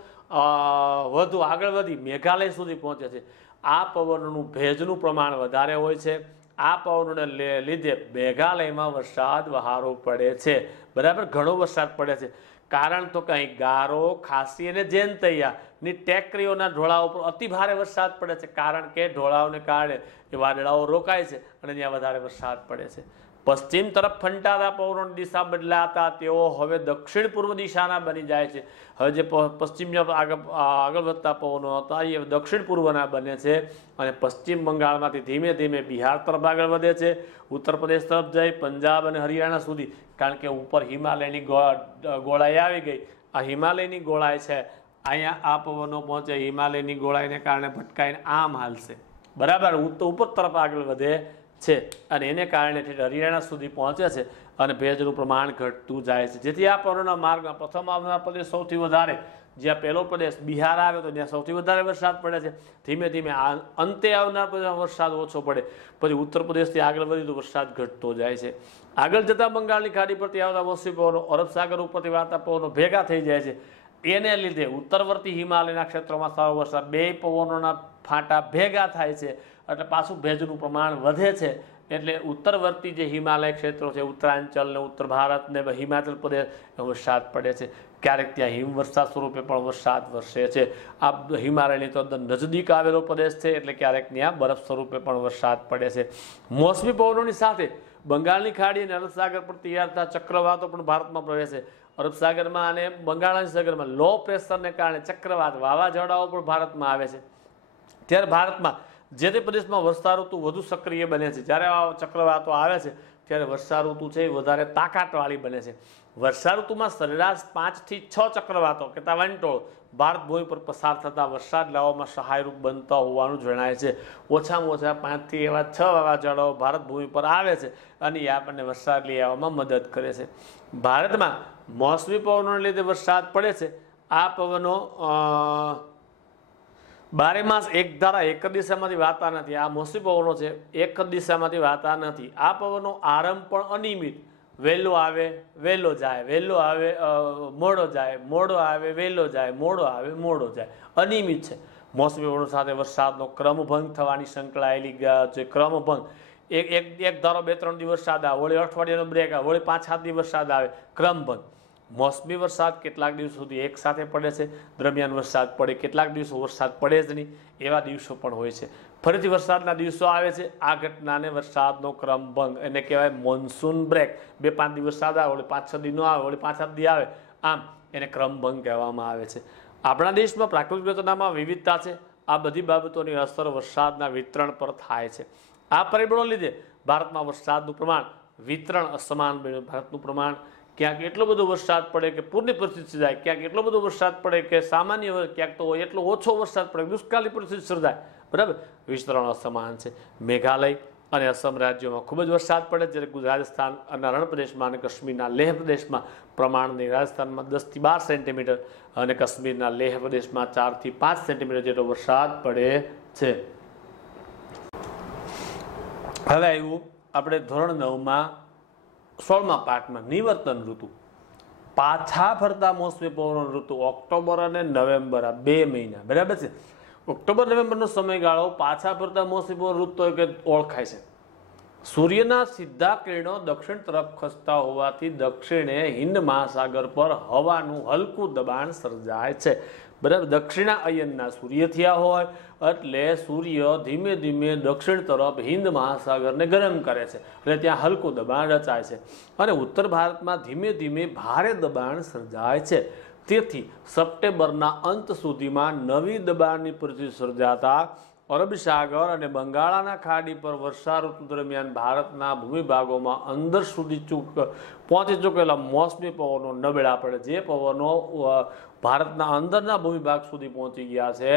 વધુ આગળ વધી મેઘાલય સુધી પહોંચે છે. આ પવનનું ભેજનું પ્રમાણ વધારે હોય છે. આ પવનોને લીધે મેઘાલયમાં વરસાદ વહારો પડે છે, બરાબર, ઘણો વરસાદ પડે છે. કારણ તો કંઈ ગારો, ખાસી અને જૈનતૈયાની ટેકરીઓના ઢોળાવ પર અતિ ભારે વરસાદ પડે છે, કારણ કે ઢોળાવને કારણે એ વાદળાઓ રોકાય છે અને ત્યાં વધારે વરસાદ પડે છે. પશ્ચિમ તરફ ફંટાતા પવનોની દિશા બદલાતા તેઓ હવે દક્ષિણ પૂર્વ દિશાના બની જાય છે. હવે જે પશ્ચિમ આગળ વધતા પવનો હતા એ દક્ષિણ પૂર્વના બને છે, અને પશ્ચિમ બંગાળમાંથી ધીમે ધીમે બિહાર તરફ આગળ વધે છે, ઉત્તર પ્રદેશ તરફ જઈ પંજાબ અને હરિયાણા સુધી, કારણ કે ઉપર હિમાલયની ગોળાઈ આવી ગઈ. આ હિમાલયની ગોળાઈ છે, અહીંયા આ પવનો પહોંચે, હિમાલયની ગોળાઈને કારણે ભટકાઈને આમ હાલશે, બરાબર, ઉપર તરફ આગળ વધે છે, અને એને કારણે હરિયાણા સુધી પહોંચે છે, અને ભેજનું પ્રમાણ ઘટતું જાય છે. જેથી આ પવનોના માર્ગમાં પ્રથમ આવનાર પ્રદેશ સૌથી વધારે, જ્યાં પહેલો પ્રદેશ બિહાર આવે તો ત્યાં સૌથી વધારે વરસાદ પડે છે. ધીમે ધીમે અંતે આવનાર પ્રદેશમાં વરસાદ ઓછો પડે, પછી ઉત્તર પ્રદેશથી આગળ વધી તો વરસાદ ઘટતો જાય છે. આગળ જતાં બંગાળની ખાડી પરથી આવતા મોસમી પવનો અરબ સાગર ઉપરથી વાતા પવનો ભેગા થઈ જાય છે. એને લીધે ઉત્તરવર્તી હિમાલયના ક્ષેત્રોમાં સારો વરસાદ, બે પવનોના ફાંટા ભેગા થાય છે, એટલે પાછું ભેજનું પ્રમાણ વધે છે. એટલે ઉત્તરવર્તી જે હિમાલય ક્ષેત્રો છે, ઉત્તરાંચલ ને ઉત્તર ભારત ને હિમાચલ પ્રદેશ, વરસાદ પડે છે. ક્યારેક ત્યાં હિમવર્ષા સ્વરૂપે પણ વરસાદ વરસે છે. આ હિમાલયની તો નજદીક આવેલો પ્રદેશ છે, એટલે ક્યારેક ત્યાં બરફ સ્વરૂપે પણ વરસાદ પડે છે. મોસમી પવનોની સાથે બંગાળની ખાડી અને અરબ સાગર પર તૈયાર થતા ચક્રવાતો પણ ભારતમાં પ્રવેશે. અરબ સાગરમાં અને બંગાળની સાગરમાં લો પ્રેશરને કારણે ચક્રવાત, વાવાઝોડાઓ પણ ભારતમાં આવે છે. ત્યારે ભારતમાં જે તે પ્રદેશમાં વર્ષા ઋતુ વધુ સક્રિય બને છે. જ્યારે આ ચક્રવાતો આવે છે ત્યારે વર્ષા ઋતુ છે એ વધારે તાકાતવાળી બને છે. વર્ષા ઋતુમાં સરેરાશ 5 થી 6 ચક્રવાતો કે વંટોળ ભારત ભૂમિ પર પસાર થતા વરસાદ લાવવામાં સહાયરૂપ બનતા હોવાનું જણાય છે. ઓછામાં ઓછા 5 થી એવા 6 વાવાઝોડાઓ ભારત ભૂમિ પર આવે છે અને એ આપણને વરસાદ લઈ આવવામાં મદદ કરે છે. ભારતમાં મોસમી પવનોને લીધે વરસાદ પડે છે. આ પવનો 12 માસ એક ધારા એક જ દિશામાંથી વાતા નથી. આ મોસમી પવનો છે એક જ દિશામાંથી વાતા નથી. આ પવનો આરંભ પણ અનિયમિત, વહેલો આવે વહેલો જાય, વહેલો આવે મોડો જાય, મોડો આવે વહેલો જાય, મોડો આવે મોડો જાય, અનિયમિત છે. મોસમી પવનો સાથે વરસાદનો ક્રમભંગ થવાની સંકળાયેલી જે ક્રમભંગ, એક ધારો 2-3 દિવસ વરસાદ આવે, વળી અઠવાડિયાનો બ્રેક આવે, વળી 5-7 દિવસ વરસાદ આવે, ક્રમભંગ. મોસમી વરસાદ કેટલાક દિવસો સુધી એક સાથે પડે છે, દરમિયાન વરસાદ પડે, કેટલાક દિવસો વરસાદ પડે જ નહીં, એવા દિવસો પણ હોય છે. ફરીથી વરસાદના દિવસો આવે છે. આ ઘટનાને વરસાદનો ક્રમભંગ એને કહેવાય મોન્સૂન બ્રેક. 2-5 દિવસ વરસાદ આવે, વળી 5-6 દિનો આવે, વળી 5-7 દી આવે, આમ એને ક્રમભંગ કહેવામાં આવે છે. આપણા દેશમાં પ્રાકૃતિક ઘટનામાં વિવિધતા છે. આ બધી બાબતોની અસર વરસાદના વિતરણ પર થાય છે. આ પરિબળો લીધે ભારતમાં વરસાદનું પ્રમાણ વિતરણ અસમાન બન્યું. ભારતનું પ્રમાણ ક્યાંક એટલો બધો વરસાદ પડે કે પૂરની પરિસ્થિતિ સર્જાય, ક્યાંક એટલો બધો વરસાદ પડે કે સામાન્ય, ક્યાંક તો એટલો ઓછો વરસાદ પડે દુષ્કાળની પરિસ્થિતિ સર્જાય. બરાબર, વિસ્તરણ અસમાન છે. મેઘાલય અને અસમ રાજ્યોમાં ખૂબ જ વરસાદ પડે, જ્યારે રાજસ્થાન અને રણ પ્રદેશમાં અને કાશ્મીરના લેહ પ્રદેશમાં પ્રમાણની, રાજસ્થાનમાં 10 થી 12 સેન્ટીમીટર અને કાશ્મીરના લેહ પ્રદેશમાં 4 થી 5 સેન્ટીમીટર જેટલો વરસાદ પડે છે. હવે આવ્યું આપણે ધોરણ 9માં 16મા પાઠમાં નિવર્તન ઋતુ. પાછા ફરતા મોસમી પવનો ઋતુ ઓક્ટોબર અને નવેમ્બર, આ 2 મહિના. બરાબર છે. ઓક્ટોબર નવેમ્બરનો સમયગાળો પાછા ફરતા મોસમી પવન ઋતુ તરીકે ઓળખાય છે. સૂર્યના સીધા કિરણો દક્ષિણ તરફ ખસતા હોવાથી દક્ષિણે હિન્દ મહાસાગર પર હવાનું હલકું દબાણ સર્જાય છે. બરાબર, દક્ષિણા અયનના સૂર્ય થયા હોય એટલે સૂર્ય ધીમે ધીમે દક્ષિણ તરફ હિન્દ મહાસાગરને ગરમ કરે છે, એટલે ત્યાં હલકું દબાણ રચાય છે અને ઉત્તર ભારતમાં ધીમે ધીમે ભારે દબાણ સર્જાય છે. તેથી સપ્ટેમ્બરના અંત સુધીમાં નવી દબાણની પરિસ્થિતિ સર્જાતા અરબ સાગર અને બંગાળાના ખાડી પર વર્ષા ઋતુ દરમિયાન ભારતના ભૂમિભાગોમાં અંદર સુધી પહોંચી ચૂકેલા મોસમી પવનો નબળા પડે. જે પવનો ભારતના અંદરના ભૂમિભાગ સુધી પહોંચી ગયા છે,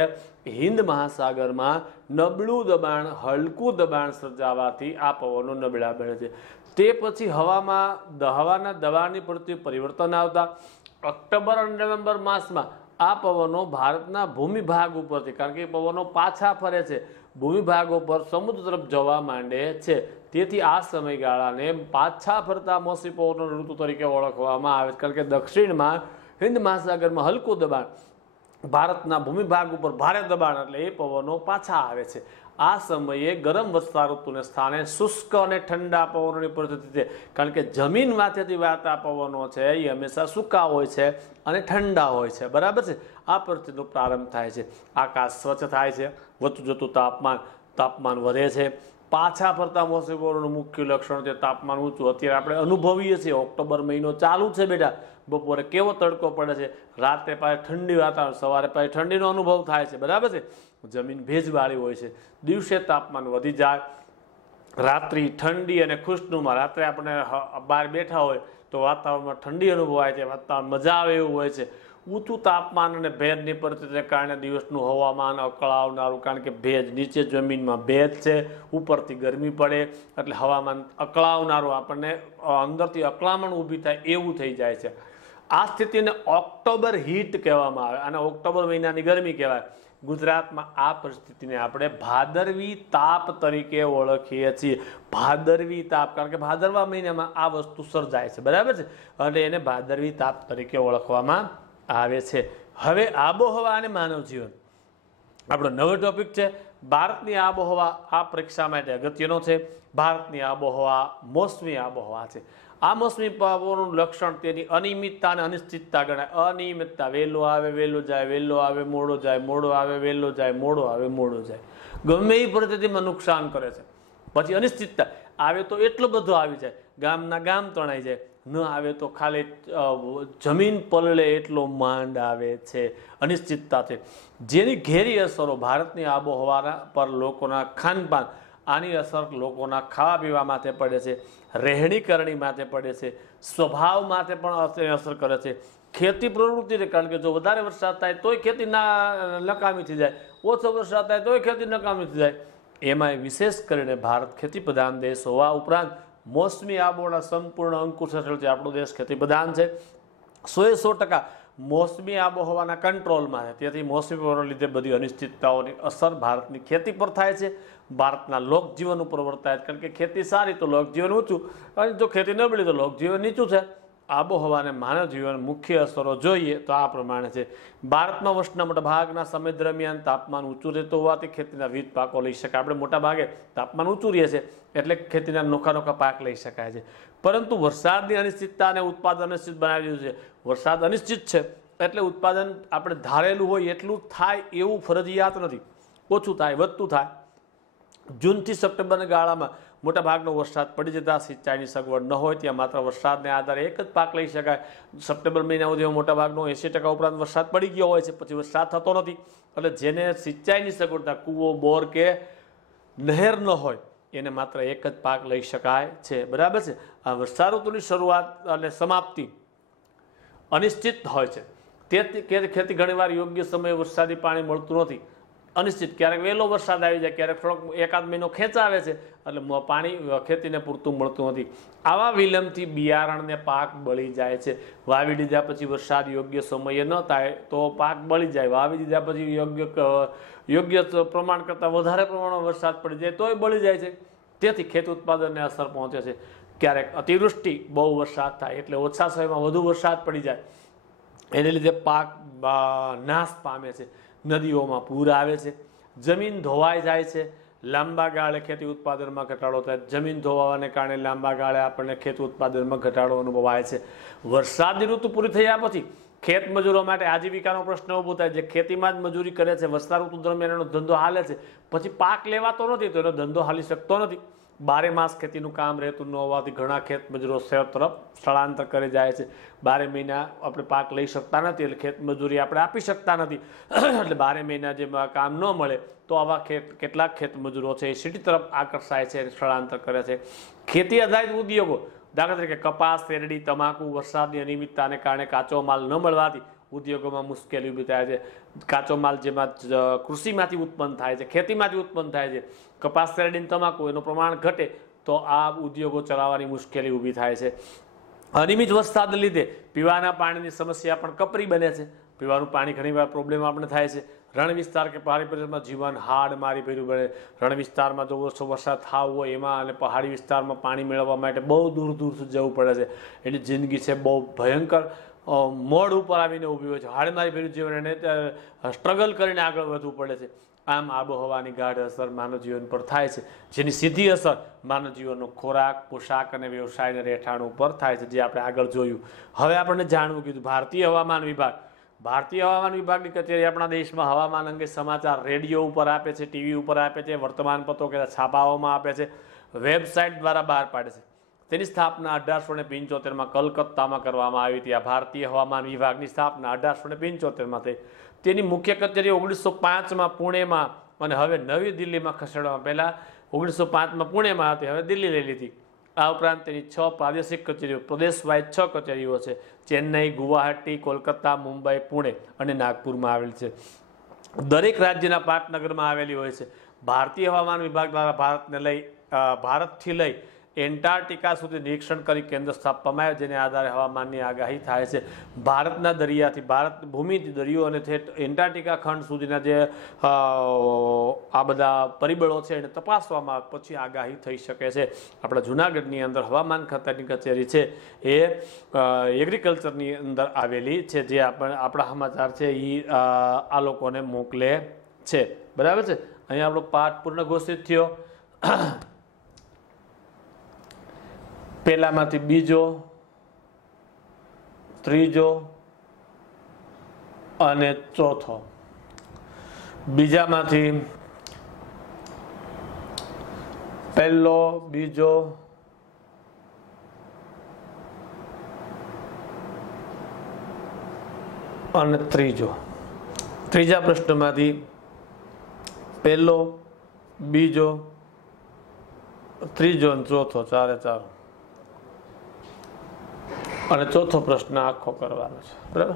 હિન્દ મહાસાગરમાં નબળું દબાણ, હલકું દબાણ સર્જાવાથી આ પવનો નબળા પડે છે. તે પછી હવાના દબાણની પરિસ્થિતિ પરિવર્તન આવતા ઓક્ટોબર અને નવેમ્બર માસમાં આ પવનો ભારતના ભૂમિભાગ ઉપરથી, કારણ કે પવનો પાછા ફરે છે, ભૂમિભાગો પર સમુદ્ર તરફ જવા માંડે છે. તેથી આ સમયગાળાને પાછા ફરતા મોસમી પવનો ઋતુ તરીકે ઓળખવામાં આવે છે, કારણ કે દક્ષિણમાં હિન્દ મહાસાગરમાં હલકું દબાણ, ભારતના ભૂમિભાગ ઉપર ભારે દબાણ, એટલે એ પવનો પાછા આવે છે. આ સમયે ગરમ વર્ષા ઋતુને સ્થાને શુષ્ક અને ઠંડા પવનોની પરિસ્થિતિ છે, કારણ કે જમીન માથેથી વહેતા પવનો છે એ હંમેશા સૂકા હોય છે અને ઠંડા હોય છે. બરાબર છે. આ પરિસ્થિતિનો પ્રારંભ થાય છે. આકાશ સ્વચ્છ થાય છે, વધતું જતું તાપમાન વધે છે. પાછા ફરતા મોસમી પવનોનું મુખ્ય લક્ષણ છે તાપમાન ઊંચું. અત્યારે આપણે અનુભવીએ છીએ, ઓક્ટોબર મહિનો ચાલુ છે બેટા, બપોરે કેવો તડકો પડે છે, રાત્રે પાછી ઠંડી વાતાવરણ, સવારે પાછી ઠંડીનો અનુભવ થાય છે. બરાબર છે. જમીન ભેજવાળી હોય છે. દિવસે તાપમાન વધી જાય, રાત્રિ ઠંડી અને ખુશનુમા. રાત્રે આપણે બહાર બેઠા હોય તો વાતાવરણમાં ઠંડી અનુભવાય છે, વાતાવરણ મજા આવે એવું હોય છે. ઊંચું તાપમાન અને ભેજની પરિસ્થિતિને કારણે દિવસનું હવામાન અકળાવનારું, કારણ કે ભેજ, નીચે જમીનમાં ભેજ છે, ઉપરથી ગરમી પડે એટલે હવામાન અકળાવનારું, આપણને અંદરથી અકળામણ ઊભી થાય એવું થઈ જાય છે. આ સ્થિતિને ઓક્ટોબર હીટ કહેવામાં આવે અને ઓક્ટોબર મહિનાની ગરમી કહેવાય. ગુજરાતમાં આ પરિસ્થિતિને આપણે ભાદરવી તાપ તરીકે ઓળખીએ છીએ. ભાદરવી તાપ, કારણ કે ભાદરવા મહિનામાં આ વસ્તુ સર્જાય છે. બરાબર છે. અને એને ભાદરવી તાપ તરીકે ઓળખવામાં આવે છે. હવે આબોહવા અને માનવ જીવન આપણો નવો ટોપિક છે. ભારતની આબોહવા આ પરીક્ષા માટે અગત્યનો છે. ભારતની આબોહવા મોસમી આબોહવા છે. આ મોસમી પવનોનું લક્ષણ તેની અનિયમિતતા અને અનિશ્ચિતતા ગણાય. અનિયમિતતા, વહેલો આવે વહેલો જાય, વહેલો આવે મોડો જાય, મોડો આવે વહેલો જાય, મોડો આવે મોડો જાય, ગમે એ પરિસ્થિતિમાં નુકસાન કરે છે. પછી અનિશ્ચિતતા, આવે તો એટલો બધો આવી જાય, ગામના ગામ તણાઈ જાય, ન આવે તો ખાલી જમીન પલળે એટલો માંડ આવે છે. અનિશ્ચિતતા છે, જેની ઘેરી અસરો ભારતની આબોહવાના પર લોકોના ખાનપાન, આની અસર લોકોના ખાવા પીવા માથે પડે છે. રહેણી કરણી માટે પડે છે, સ્વભાવ માટે પણ અસર કરે છે, ખેતી પ્રવૃત્તિને, કારણ કે જો વધારે વરસાદ થાય તોય ખેતી નકામી થઈ જાય, ઓછો વરસાદ થાય તોય ખેતી નકામી થઈ જાય. એમાંય વિશેષ કરીને ભારત ખેતી પ્રધાન દેશ હોવા ઉપરાંત મોસમી આબોહવાના સંપૂર્ણ અંકુશ હેઠળ છે. આપણો દેશ ખેતી પ્રધાન છે, 100% મોસમી આબોહવાના કંટ્રોલમાં છે. તેથી મોસમી પવનના લીધે બધી અનિશ્ચિતતાઓની અસર ભારતની ખેતી પર થાય છે, ભારતના લોકજીવન ઉપર વર્તાય છે. કારણ કે ખેતી સારી તો લોકજીવન ઊંચું, અને જો ખેતી નબળી તો લોકજીવન નીચું છે. આબોહવાને માનવ જીવન મુખ્ય અસરો જોઈએ તો આ પ્રમાણે છે. ભારતમાં વર્ષના મોટા ભાગના સમય દરમિયાન તાપમાન ઊંચું રહેતું હોવાથી ખેતીના વિવિધ પાકો લઈ શકાય. આપણે મોટા ભાગે તાપમાન ઊંચું રહે છે એટલે ખેતીના નોખા પાક લઈ શકાય છે. પરંતુ વરસાદની અનિશ્ચિતતા અને ઉત્પાદન અનિશ્ચિત બનાવી દીધું છે. વરસાદ અનિશ્ચિત છે એટલે ઉત્પાદન આપણે ધારેલું હોય એટલું થાય એવું ફરજિયાત નથી, ઓછું થાય, વધતું થાય. જૂનથી સપ્ટેમ્બરના ગાળામાં મોટા ભાગનો વરસાદ પડી જતા સિંચાઈની સગવડ ન હોય ત્યાં માત્ર વરસાદને આધારે એક જ પાક લઈ શકાય. સપ્ટેમ્બર મહિના સુધીમાં મોટા ભાગનો 80% ઉપરાંત વરસાદ પડી ગયો હોય છે, પછી વરસાદ થતો નથી. એટલે જેને સિંચાઈની સગવડતા, કૂવો, બોર કે નહેર ન હોય એને માત્ર એક જ પાક લઈ શકાય છે. બરાબર છે. આ વર્ષા ઋતુની શરૂઆત અને સમાપ્તિ અનિશ્ચિત હોય છે. તેથી ખેતી ઘણીવાર યોગ્ય સમયે વરસાદી પાણી મળતું નથી, અનિશ્ચિત. ક્યારેક વહેલો વરસાદ આવી જાય, ક્યારેક થોડોક એકાદ મહિનો ખેંચાવે છે એટલે પાણી ખેતીને પૂરતું મળતું નથી. આવા વિલંબથી બિયારણને પાક બળી જાય છે. વાવી દીધા પછી વરસાદ યોગ્ય સમયે ન થાય તો પાક બળી જાય. વાવી દીધા પછી યોગ્ય પ્રમાણ કરતાં વધારે પ્રમાણમાં વરસાદ પડી જાય તોય બળી જાય છે. તેથી ખેત ઉત્પાદનને અસર પહોંચે છે. ક્યારેક અતિવૃષ્ટિ, બહુ વરસાદ થાય એટલે ઓછા સમયમાં વધુ વરસાદ પડી જાય, એને લીધે પાક નાશ પામે છે. નદીઓમાં પૂર આવે છે, જમીન ધોવાઈ જાય છે, લાંબા ગાળે ખેતી ઉત્પાદનમાં ઘટાડો થાય. જમીન ધોવાવાને કારણે લાંબા ગાળે આપણને ખેત ઉત્પાદનમાં ઘટાડો અનુભવાય છે. વરસાદની ઋતુ પૂરી થયા પછી ખેત મજૂરો માટે આજીવિકાનો પ્રશ્ન ઊભો થાય. જે ખેતીમાં જ મજૂરી કરે છે, વર્ષા ઋતુ દરમિયાન એનો ધંધો હાલે છે, પછી પાક લેવાતો નથી તો એનો ધંધો હાલી શકતો નથી. 12 માસ ખેતીનું કામ રહેતું ન હોવાથી ઘણા ખેત મજૂરો શહેર તરફ સ્થળાંતર કરી જાય છે. 12 મહિના આપણે પાક લઈ શકતા નથી એટલે ખેત મજૂરી આપણે આપી શકતા નથી. એટલે 12 મહિના જે કામ ન મળે તો આવા કેટલાક ખેત મજૂરો છે એ સિટી તરફ આકર્ષાય છે, સ્થળાંતર કરે છે. ખેતી આધારિત ઉદ્યોગો, દાખલા તરીકે કપાસ, શેરડી, તમાકુ, વરસાદની અનિયમિતતાને કારણે કાચો માલ ન મળવાથી ઉદ્યોગોમાં મુશ્કેલી ઊભી થાય છે. કાચો માલ જેમાં કૃષિમાંથી ઉત્પન્ન થાય છે, ખેતીમાંથી ઉત્પન્ન થાય છે, કપાસ, શેરડી, તમાકુ, એનું પ્રમાણ ઘટે તો આ ઉદ્યોગો ચલાવવાની મુશ્કેલી ઊભી થાય છે. અનિયમિત વરસાદને લીધે પીવાના પાણીની સમસ્યા પણ કપરી બને છે. પીવાનું પાણી ઘણીવાર પ્રોબ્લેમ આપણે થાય છે. રણ વિસ્તાર કે પહાડી પ્રદેશમાં જીવન હાડ મારી ભર્યું બને. રણ વિસ્તારમાં જો ઓછો વરસાદ થાવ હોય એમાં અને પહાડી વિસ્તારમાં પાણી મેળવવા માટે બહુ દૂર સુધી જવું પડે છે. એની જિંદગી છે બહુ ભયંકર મોડ ઉપર આવીને ઊભી હોય છે. હાડમારી ભર્યું જીવન, એને સ્ટ્રગલ કરીને આગળ વધવું પડે છે. આમ આબોહવાની ગાઢ અસર માનવ જીવન પર થાય છે, જેની સીધી અસર માનવ જીવનનો ખોરાક, પોશાક અને વ્યવસાયના રહેઠાણ ઉપર થાય છે, જે આપણે આગળ જોયું. હવે આપણને જાણવું કીધું ભારતીય હવામાન વિભાગ. ભારતીય હવામાન વિભાગની કચેરી આપણા દેશમાં હવામાન અંગે સમાચાર રેડિયો ઉપર આપે છે, ટીવી ઉપર આપે છે, વર્તમાનપત્રો કે છાપાઓમાં આપે છે, વેબસાઇટ દ્વારા બહાર પાડે છે. તેની સ્થાપના 1875માં કલકત્તામાં કરવામાં આવી હતી. આ ભારતીય હવામાન વિભાગની સ્થાપના 1875માં થઈ. તેની મુખ્ય કચેરી 1905માં પુણેમાં અને હવે નવી દિલ્હીમાં ખસેડવામાં, પહેલાં 1905માં પુણેમાં હતી, હવે દિલ્હી લઈ લીધી. આ ઉપરાંત તેની 6 પ્રાદેશિક કચેરીઓ, પ્રદેશવાઇઝ 6 કચેરીઓ છે. ચેન્નઈ, ગુવાહાટી, કોલકાતા, મુંબઈ, પુણે અને નાગપુરમાં આવેલી છે. દરેક રાજ્યના પાટનગરમાં આવેલી હોય છે. ભારતીય હવામાન વિભાગ દ્વારા ભારતથી લઈ એન્ટાર્કટિકા સુધી નિરીક્ષણ કરી કેન્દ્ર સ્થાપવામાં આવે, જેને આધારે હવામાનની આગાહી થાય છે. ભારતના દરિયાથી, ભારત ભૂમિથી દરિયો અને એન્ટાર્કટિકા ખંડ સુધીના જે આ બધા પરિબળો છે એને તપાસવામાં પછી આગાહી થઈ શકે છે. આપણા જૂનાગઢની અંદર હવામાન ખાતાની કચેરી છે એ એગ્રીકલ્ચરની અંદર આવેલી છે, જે આપણા સમાચાર છે એ આ લોકોને મોકલે છે. બરાબર છે. અહીંયા આપણો પાઠ પૂર્ણ ઘોષિત થયો. પહેલામાંથી બીજો, ત્રીજો અને ચોથો. બીજામાંથી પહેલો, બીજો અને ત્રીજો. ત્રીજા પ્રશ્નમાંથી પહેલો, બીજો, ત્રીજો અને ચોથો, ચારે ચાર. અને ચોથો પ્રશ્ન આખો કરવાનો છે. બરાબર.